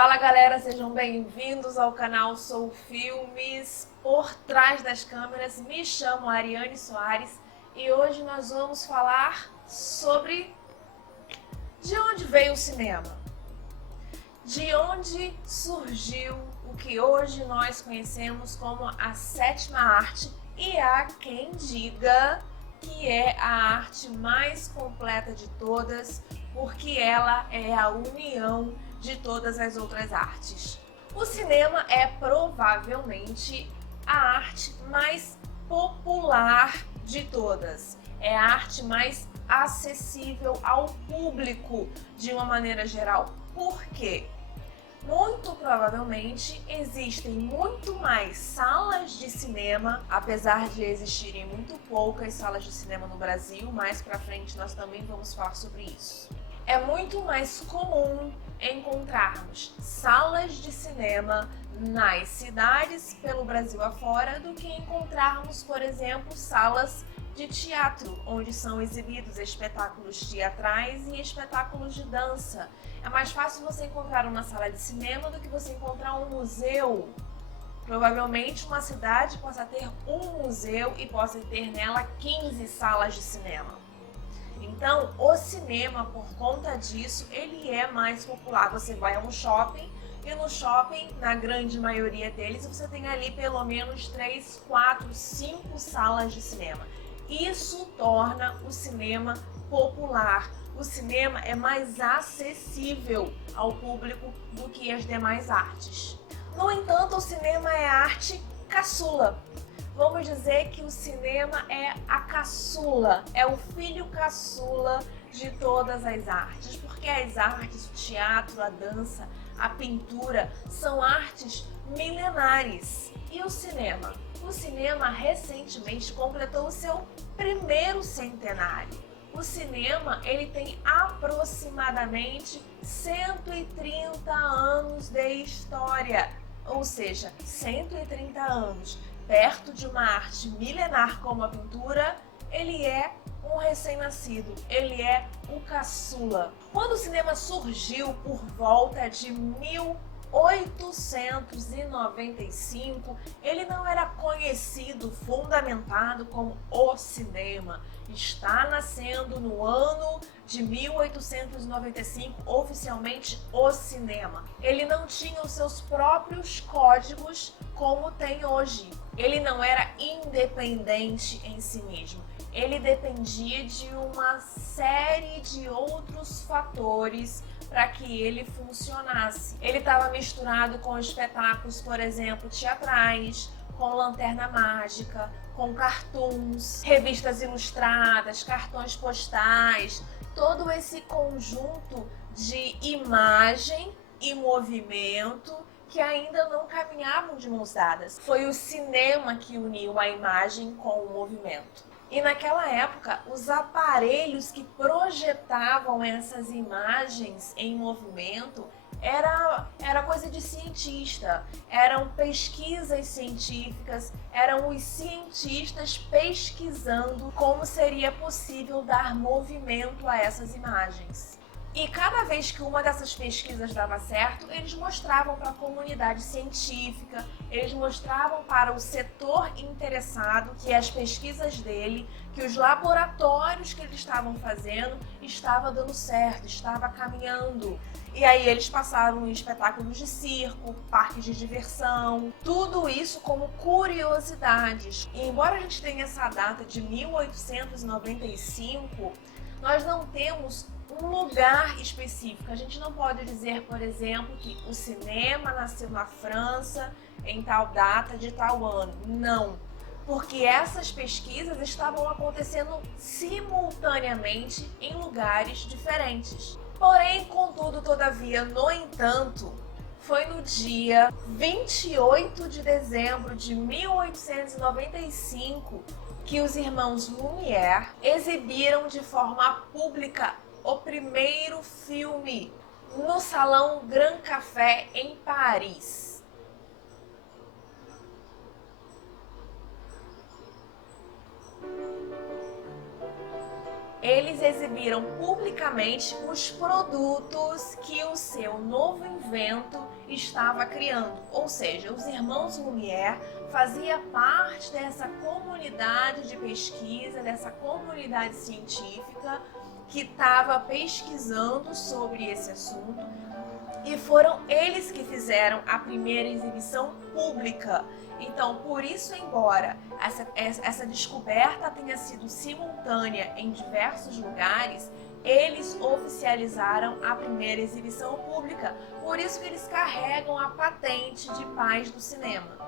Fala galera, sejam bem-vindos ao canal Sou Filmes. Por trás das câmeras, me chamo Ariane Soares e hoje nós vamos falar sobre de onde veio o cinema, de onde surgiu o que hoje nós conhecemos como a sétima arte, e há quem diga que é a arte mais completa de todas, porque ela é a união de todas as outras artes. O cinema é provavelmente a arte mais popular de todas. É a arte mais acessível ao público de uma maneira geral. Por quê? Muito provavelmente existem muito mais salas de cinema, apesar de existirem muito poucas salas de cinema no Brasil. Mais pra frente nós também vamos falar sobre isso. É muito mais comum encontrarmos salas de cinema nas cidades pelo Brasil afora do que encontrarmos, por exemplo, salas de teatro, onde são exibidos espetáculos teatrais e espetáculos de dança. É mais fácil você encontrar uma sala de cinema do que você encontrar um museu. Provavelmente uma cidade possa ter um museu e possa ter nela 15 salas de cinema. Então, o cinema, por conta disso, ele é mais popular. Você vai a um shopping e no shopping, na grande maioria deles, você tem ali pelo menos 3, 4, 5 salas de cinema. Isso torna o cinema popular. O cinema é mais acessível ao público do que as demais artes. No entanto, o cinema é arte caçula. Vamos dizer que o cinema é a caçula, é o filho caçula de todas as artes, porque as artes, o teatro, a dança, a pintura, são artes milenares. E o cinema? O cinema recentemente completou o seu primeiro centenário. O cinema, ele tem aproximadamente 130 anos de história, ou seja, 130 anos. Perto de uma arte milenar como a pintura, ele é um recém-nascido, ele é o caçula. Quando o cinema surgiu por volta de 1895, ele não era conhecido, fundamentado como o cinema. Está nascendo no ano de 1895, oficialmente, o cinema. Ele não tinha os seus próprios códigos como tem hoje. Ele não era independente em si mesmo. Ele dependia de uma série de outros fatores para que ele funcionasse. Ele estava misturado com espetáculos, por exemplo, teatrais, com lanterna mágica, com cartoons, revistas ilustradas, cartões postais, todo esse conjunto de imagem e movimento que ainda não caminhavam de mãos dadas. Foi o cinema que uniu a imagem com o movimento. E naquela época, os aparelhos que projetavam essas imagens em movimento era coisa de cientista, eram pesquisas científicas, eram os cientistas pesquisando como seria possível dar movimento a essas imagens. E cada vez que uma dessas pesquisas dava certo, eles mostravam para a comunidade científica, eles mostravam para o setor interessado que as pesquisas dele, que os laboratórios que eles estavam fazendo, estava dando certo, estava caminhando. E aí eles passaram em espetáculos de circo, parques de diversão, tudo isso como curiosidades. E embora a gente tenha essa data de 1895, nós não temos um lugar específico. A gente não pode dizer, por exemplo, que o cinema nasceu na França em tal data de tal ano. Não, porque essas pesquisas estavam acontecendo simultaneamente em lugares diferentes. Porém, contudo, todavia, no entanto, foi no dia 28 de dezembro de 1895 que os irmãos Lumière exibiram de forma pública o primeiro filme no Salão Grand Café em Paris. eles exibiram publicamente os produtos que o seu novo invento estava criando. Ou seja, os irmãos Lumière faziam parte dessa comunidade de pesquisa, dessa comunidade científica que estava pesquisando sobre esse assunto, e foram eles que fizeram a primeira exibição pública. Então, por isso, embora essa descoberta tenha sido simultânea em diversos lugares, eles oficializaram a primeira exibição pública. Por isso que eles carregam a patente de pais do cinema.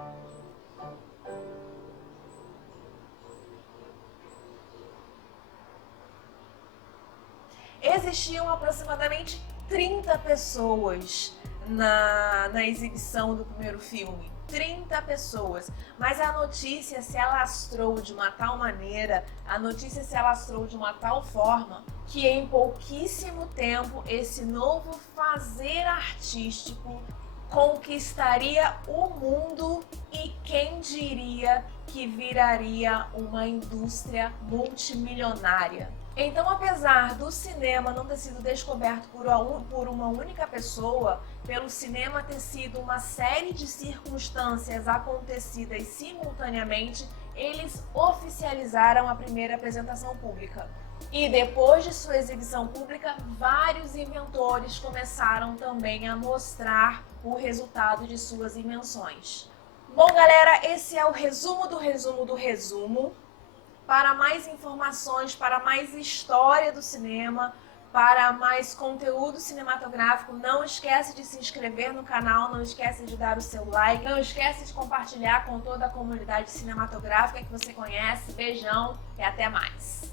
Existiam aproximadamente 30 pessoas na exibição do primeiro filme. 30 pessoas, mas a notícia se alastrou de uma tal maneira, a notícia se alastrou de uma tal forma, que em pouquíssimo tempo esse novo fazer artístico conquistaria o mundo e quem diria que viraria uma indústria multimilionária. Então, apesar do cinema não ter sido descoberto por uma única pessoa, pelo cinema ter sido uma série de circunstâncias acontecidas simultaneamente, eles oficializaram a primeira apresentação pública. E depois de sua exibição pública, vários inventores começaram também a mostrar o resultado de suas invenções. Bom, galera, esse é o resumo do resumo do resumo. Para mais informações, para mais história do cinema, para mais conteúdo cinematográfico, não esquece de se inscrever no canal, não esquece de dar o seu like, não esquece de compartilhar com toda a comunidade cinematográfica que você conhece. Beijão e até mais!